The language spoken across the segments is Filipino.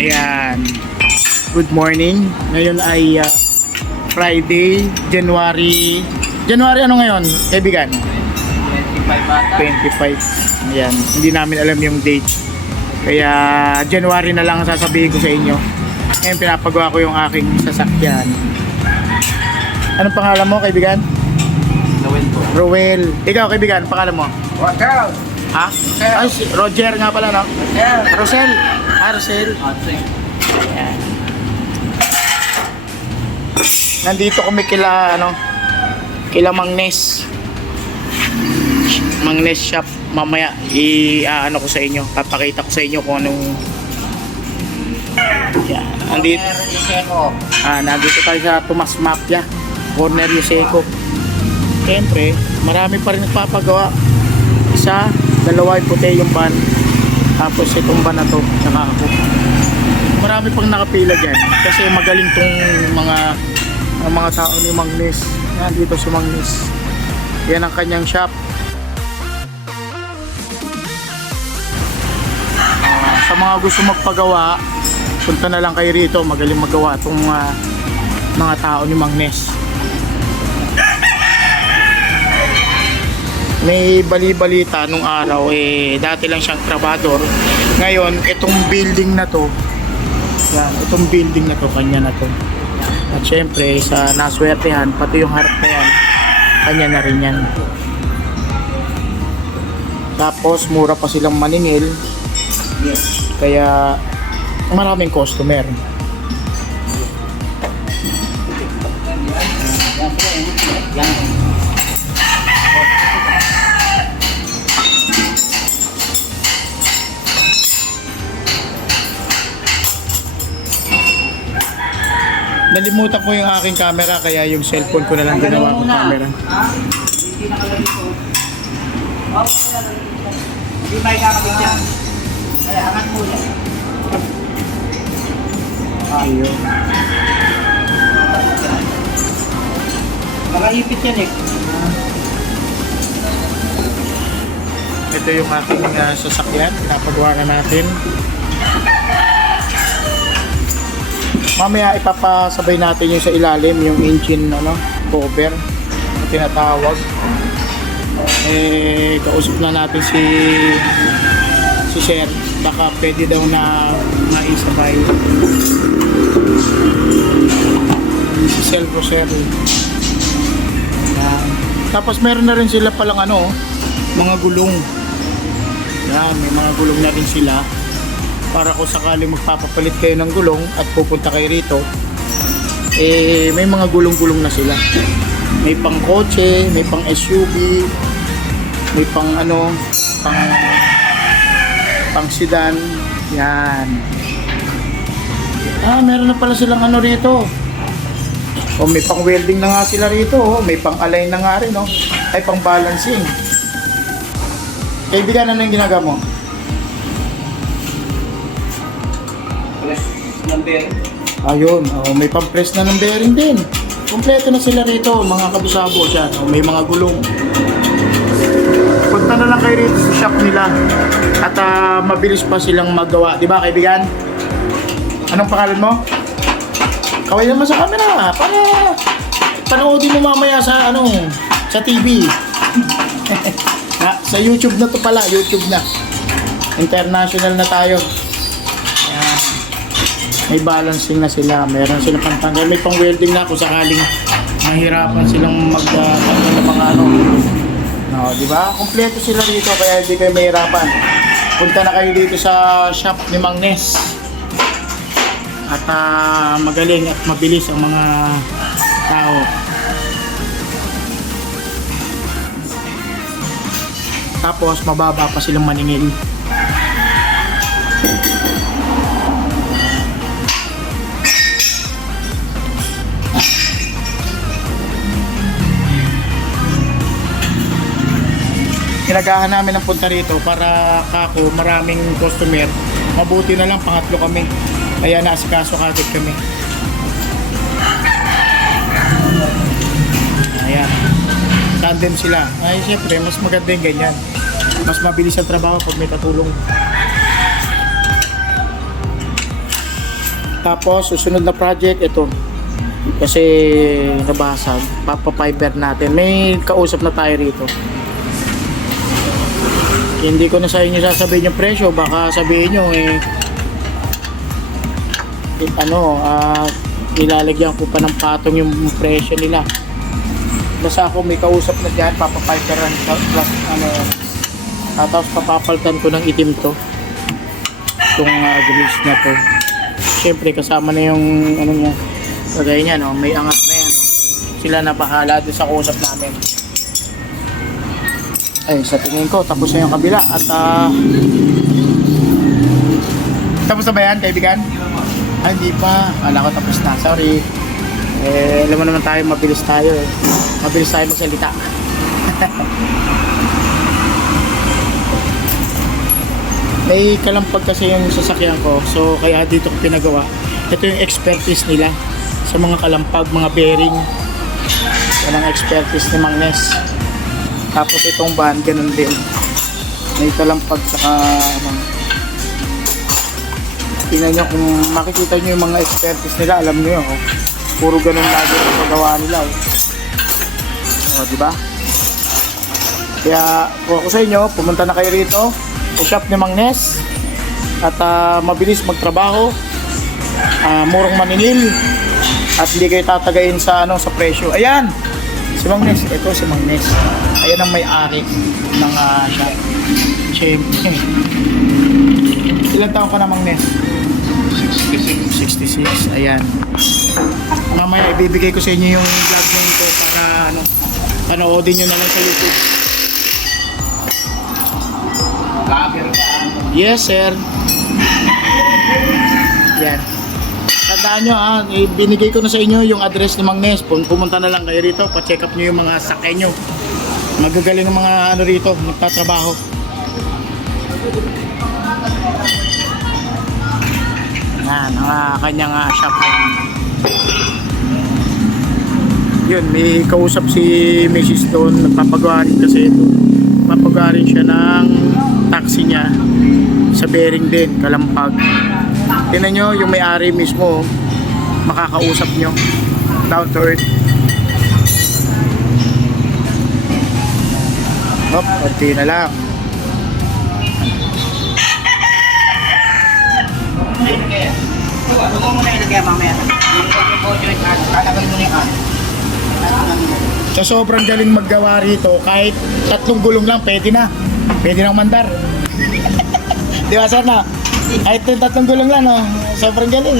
Ayan. Good morning. Ngayon ay Friday, January ano ngayon, kaibigan? 25 bata. 25. Ayan. Hindi namin alam yung date. Kaya January na lang ang sasabihin ko sa inyo. Ngayon pinapagawa ko yung aking sasakyan. Anong pangalan mo, kaibigan? Nawin po. Roel. Ikaw, kaibigan, pangalan mo? Watch out! Ha? Ay, si Roger nga pala, no? Yeah. Rosel. Rosel. Ayan. Nandito kami kila Mang Nes. Mang Nes shop. Mamaya ano ko sa inyo, papakita ko sa inyo kung anong yan. Nandito tayo sa Tomas Mafia, Corner Yuseco. Siyempre, marami pa rin nagpapagawa. Isa, dalawa yung puti yung van. Tapos itong van na to, saka ako. Marami pang nakapila dyan kasi magaling tong mga tao ni Mang Nes. Yan, dito si Mang Nes. Yan ang kanyang shop. Sa mga gusto magpagawa, punta na lang kayo rito. Magaling magawa itong mga tao ni Mang Nes. May bali-balita nung araw, dati lang siyang trabador. Ngayon, itong building na to, yan, itong building na to, kanya na to. At syempre, sa naswertehan, pati yung harap na yan, kanya na rin yan. Tapos, mura pa silang maningil. Kaya, maraming customer. Nalimutan ko yung aking camera, kaya yung cellphone ko na lang ginawa kong camera. Hindi may kakabit yan. Kaya angat mo yan. Ayun. Makaipit yan eh. Ito yung aking sasakyan, pinapagawa na natin. Mamaya ipapasabay natin yung sa ilalim, yung engine cover na tinatawag. Kausap na natin si Sir, baka pwede daw na maisabay. Si Sir Rosero. Tapos meron na rin sila palang mga gulong. Yan, may mga gulong na rin sila. Para kung sakaling magpapapalit kayo ng gulong at pupunta kayo rito, may mga gulong-gulong na sila. May pang kotse, may pang SUV, may pang pang sedan. Yan. Meron na pala silang rito. May pang welding na nga sila rito. May pang align na nga rin. Ay, pang balancing. Kaibigan, ano yung ginagawa mo? Ayun, may pang-press na ng bearing din. Kompleto na sila rito, mga kabisabo siya. May mga gulong. Punta na lang kayo rito sa shop nila. At mabilis pa silang magawa. Di ba, kaibigan? Anong pangalan mo? Kaway naman sa camera para panoodin mo mamaya sa sa TV. Sa YouTube na to pala, YouTube na. International na tayo. May balancing na sila, meron silang pantanggal, may pang welding na kung sakaling mahirapan silang magtanggal ng mga di ba? Kompleto sila dito kaya hindi kayo mahirapan. Punta na kayo dito sa shop ni Mang Nes. At magaling at mabilis ang mga tao. Tapos mababa pa silang maningil. Kinagahan namin ng punta rito para kako maraming customer. Mabuti na lang pangatlo kami. Kaya naasikaso kagad kami. Ayan. Tandem sila. Ay, syempre, mas maganda yung ganyan. Mas mabilis ang trabaho pag may katulong. Tapos susunod na project ito. Kasi nabasag, papapiber natin. May kausap na tayo rito. Hindi ko na sa inyo sasabihin yung presyo, baka sabihin nyo nilalagyan ko pa ng patong yung presyo nila. Basta ako may kausap na dyan, papapiberan plus tapos papapaltan ko ng itim to. Itong grills na to. Siyempre kasama na yung niya. Kagaya niya, no? May angat na yan. No? Sila na bahala doon sa kausap namin. Ay, sa tingin ko, tapos na yung kabila. At, tapos na ba yan, kaibigan? Ay, hindi pa. Kala ko tapos na. Sorry. Alam mo naman tayo, mabilis tayo. Mabilis tayo magsalita. May kalampag kasi yung sasakyan ko. So, kaya dito ko pinagawa. Ito yung expertise nila sa mga kalampag, mga bearing. Yan ang expertise ni Mang Nes. Tapos itong van, ganun din. May kalampag saka tingnan nyo kung makikita nyo yung mga expertise nila, alam nyo yun. Oh. Puro ganun lagi ang paggawa nila. Oh. Diba? Kaya kung ako sa inyo, pumunta na kayo rito sa shop ni Mang Nes. At mabilis magtrabaho. Murong maningil. At hindi kayo tatagayin sa sa presyo. Ayan, si Mang Nes. Ito si Mang Nes. Ayan ang may-ari ng shop. Siyempre. Ilan taon ka na, Mang Nes? 66. Ayan. Mamaya ibibigay ko sa inyo yung vlog mo ito para panoodin nyo na lang sa YouTube. Vlogger ka. Yes, sir. Yan. Tandaan nyo binigay ko na sa inyo yung address ni Mang Nes. Pumunta na lang kayo rito, pa-check up nyo yung mga sakay nyo. Magagaling ng mga rito, nagtatrabaho. Yan, ang kanyang shop. Yun, may kausap si Mrs. doon, nagpapagawa rin kasi ito. Nagpapagawa rin siya ng taxi niya sa bearing din, kalampag. Tingnan nyo, yung may-ari mismo, makakausap nyo. Down to earth. Hop, konti na lang. Ano mo muna ilagay mamaya? Tatagal mo na yung Sa sobrang galing maggawa rito, kahit 3 gulong lang, pwede na. Pwede nang mandar. Di ba, sir, na? Kahit 3 gulong lang, no? Sobrang galing,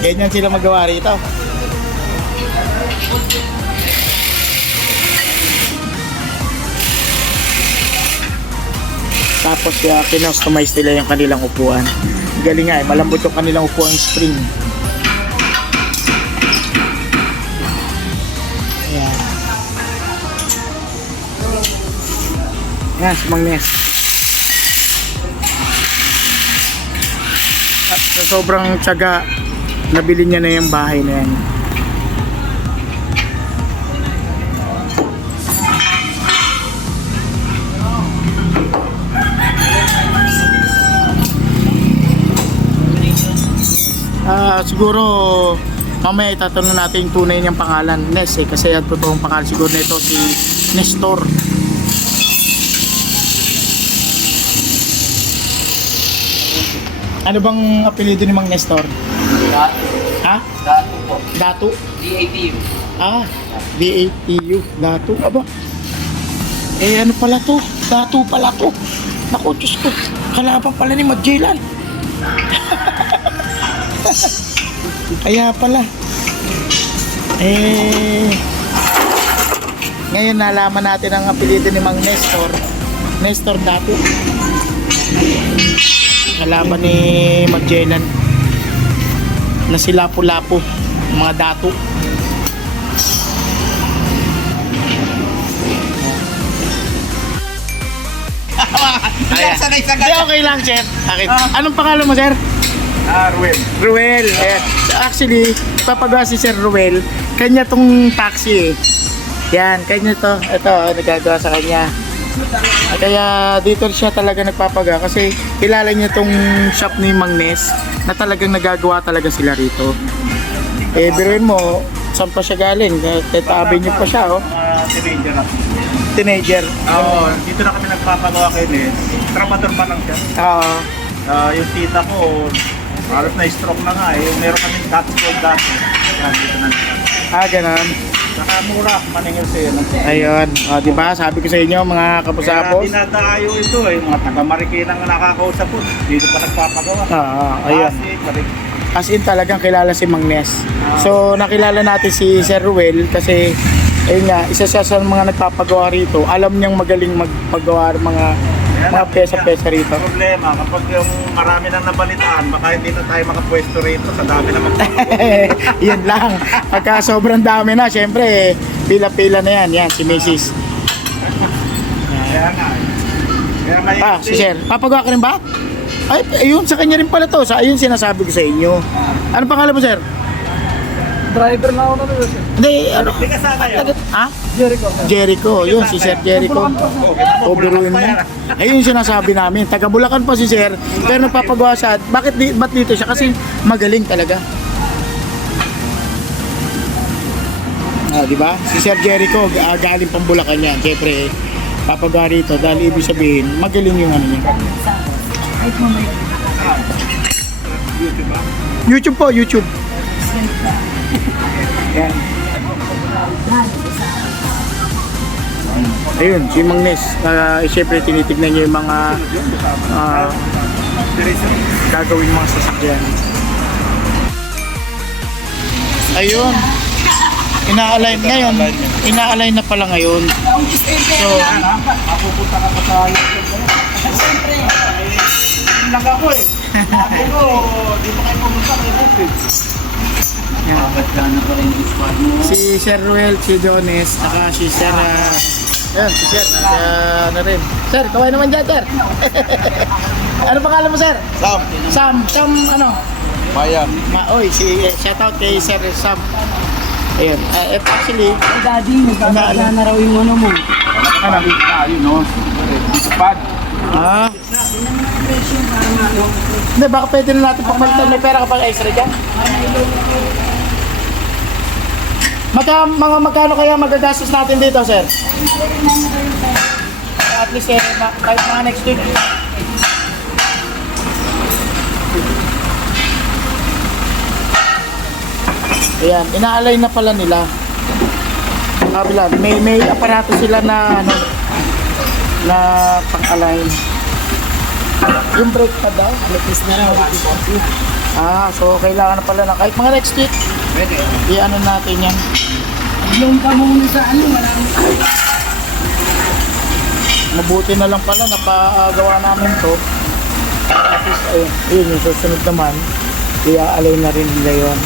ganyan sila magawa rito. Tapos kinostomize nila yung kanilang upuan. Galing nga, malambot yung kanilang upuan spring. Ayan. Yan, si Mang Nes. At sa sobrang tiyaga, nabili niya na yung bahay na yan. Siguro mamaya itatanong natin yung tunay niyang pangalan, Nes, kasi ang totoong pangalan siguro nito si Nestor. Ano bang apelyido ni Mang Nestor? Datu. Ha? Datu po. Datu? D-A-T-U. D-A-T-U. Datu. Aba. Ano pala to? Datu pala to. Naku, Diyos ko. Kalaban pala ni Magellan. Kaya pala. Ngayon nalaman natin ang apelyido ni Mang Nestor. Nestor Datu. Kalaban ni Magellan na si Lapu-Lapu, mga Datu. Sanay sa Hindi, okay lang, sir. Okay. Anong pangalan mo, sir? Ruel. Ruel. Actually, papagawa si Sir Ruel. Kanya tong taxi eh. Yan, kanya to. Ito, nagagawa sa kanya. Kaya dito siya talaga nagpapaga kasi kilala niya tong shop ni Mang Nes na talagang nagagawa talaga sila rito. Eh, biruin mo, saan pa siya galing? Tetabi niyo pa siya, oh. Teenager na. Teenager. Oo, dito na kami nagpapagawa kay Nes. Trabador pa lang siya. Oo. Yung tita ko, halos na stroke na nga eh. Meron kami dati. Yan, dito na siya. Ganon. Saka mura, maningil sa'yo. Ayun. O, diba? Sabi ko sa inyo, mga Kaya kapusapos. dinadayo ito eh. Mga taga-Marikina ang nakakausap po. Dito pa nagpapagawa. Ayun. As in talagang kilala si Mang Nes. So nakilala natin si Sir Ruel kasi ayun nga, isa siya sa mga nagpapagawa rito. Alam niyang magaling magpagawa ng mga pyesa-pyesa rito. Problema, kapag yung marami nang nabalitaan, baka hindi na tayo makapwesto rito sa dami naman. Yun lang. Pagka sobrang dami na, syempre pila-pila na yan. Yan, si Mrs. Kaya nga eh. Kaya may Si Sir. Papagawa ka rin ba? Ay, ayun, sa kanya rin pala to. Ayun sinasabi ko sa inyo. Ano pangalan mo, Sir? Driver na ako na sir. Hindi, ano? Hindi kasama yun. Ha? Jericho. Jericho, yun, si Sir Jericho. O, biruin mo. Ayun yung sinasabi namin. Taga Bulacan pa si Sir, pero nagpapagawa siya. Ba't dito siya? Kasi magaling talaga. Di ba? Si Sir Jericho, galing pang Bulacan yan. Siyempre, papagawa rito dahil ibig sabihin, magaling yung ano niya. YouTube po, YouTube. Yan. Ayun, si Mang Nes, siyempre tinitignan niya yung mga gagawin mga sasakyan. Ayun. Ina-align ngayon. Ina-align na pala ngayon. So, Mapupunta ka pa sa lang ako eh. Sabi ko, di pa kayo pumunta kay Bupi. yan. Si Sir Ruel, si Jones, saka si Sir, ayun, si Sir, ano rin. Sir, kaway naman dyan, Sir. Ano pangalan mo, Sir? Sam, ano? Bayan. Oy, shoutout kay Sir Sam. Ayun, actually, Daddy, nagkakala na raw yung ano mo. ano? Ayun no. Pad. Hindi, baka pwede na natin papalitan. May pera ka pang extra dyan? Magkano kaya magagastos natin dito, Sir? At least, kahit mga next week. Ayan, ina-align na pala nila. Kabila, may aparato sila na ano, na pang-align. Yung brake pad daw, Alipis na raw. so kailangan na pala na kahit mga next week, Pwede. i-ano natin yan. Yung pamumuno sa ano, marami. Mabuti na lang pala napagawa namin to. At least, ayun, yung susunod naman, i-align na rin nila yun.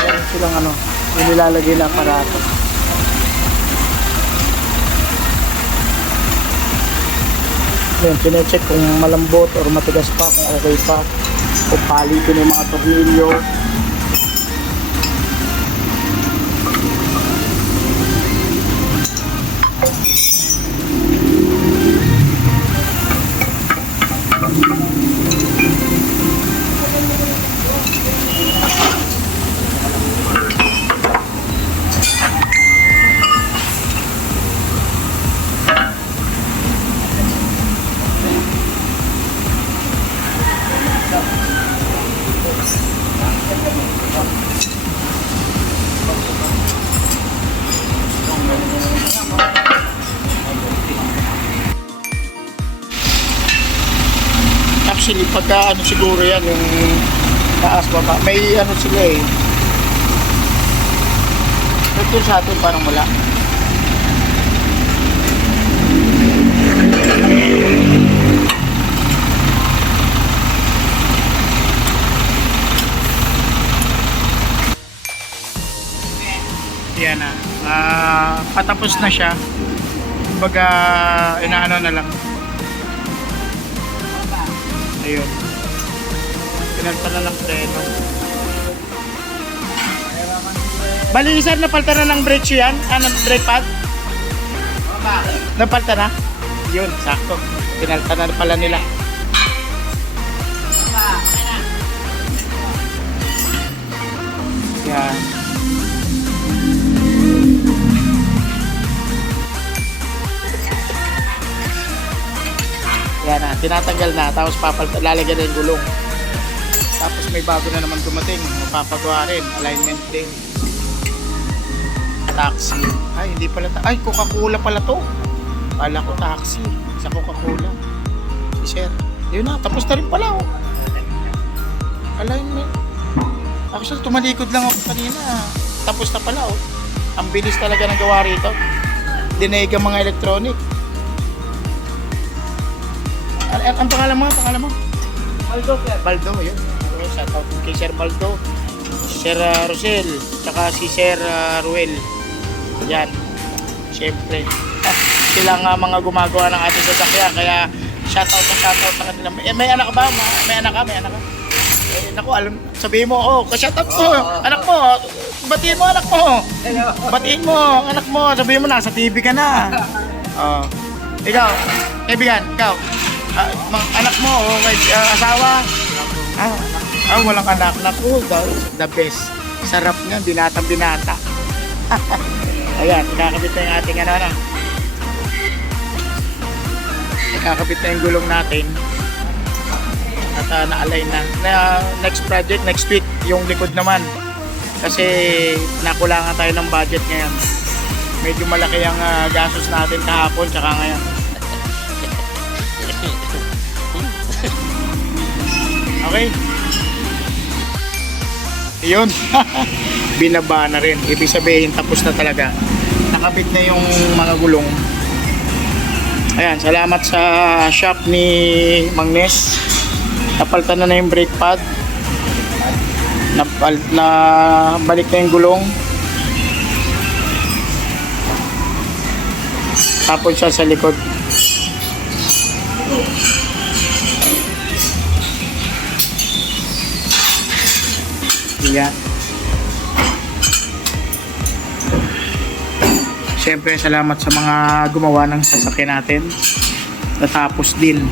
Meron silang ano, inilalagay na aparato. Yun, sinecheck kung malambot or matigas pa, kung okay pa. Kung palitin yung mga tornilyo. Actually, pagka ano siguro yan, yung taas baba, may ano sila eh. Ito sa atin parang wala. Yan na. Patapos na siya. Kumbaga, inaano na lang. Ayun. Pinalta na lang preno. Bali, sir, napalta na ng brake shoe yan? Brake pad? Napalta na? Yun, sakto. Pinalta na pala nila. Yan. Yan na, tinatanggal na. Tapos lalagyan na yung gulong. Tapos may bago na naman dumating. Mapapagawa rin. Alignment din. Taxi. Ay, hindi pala. Ay, Coca-Cola pala to. Kala ko taxi. Sa Coca-Cola. Si Sir. Yun na, tapos na rin pala. Oh. Alignment. Actually, tumalikod lang ako kanina. Tapos na pala. Oh. Ang bilis talaga ng gawa rito. Dinaig ang mga electronic. Ang pangalan mo? Baldo, sir. Baldo, yun. Shout out kay Sir Baldo. Sir Rosel. Tsaka si Sir Ruel. Yan. Siyempre. Sila nga mga gumagawa ng ating sasakyan. Kaya shout out sa kanila. May anak ka ba? May anak ka? Eh, naku, alam, sabihin mo, shout out mo. Anak mo. Batiin mo anak mo. Batiin mo anak mo. Sabihin mo, nasa TV ka na. Ikaw, kaibigan, ikaw. Anak mo o asawa? Walang anak. Naku, the best. Sarap niya, binata. Ayan, ikakabit na yung ating ikakabit na yung gulong natin. At na-align na. Next project, next week, yung likod naman. Kasi nakulangan tayo ng budget ngayon. Medyo malaki ang gastos natin kahapon tsaka ngayon. Okay? Yun. Binaba na rin. Ibig sabihin, tapos na talaga. Nakabit na yung mga gulong. Ayan, salamat sa shop ni Mang-Nes. Napalitan na yung brake pad. Balik na yung gulong. Tapos siya sa likod. Yan. Siyempre, salamat sa mga gumawa ng sasakyan natin. Natapos din.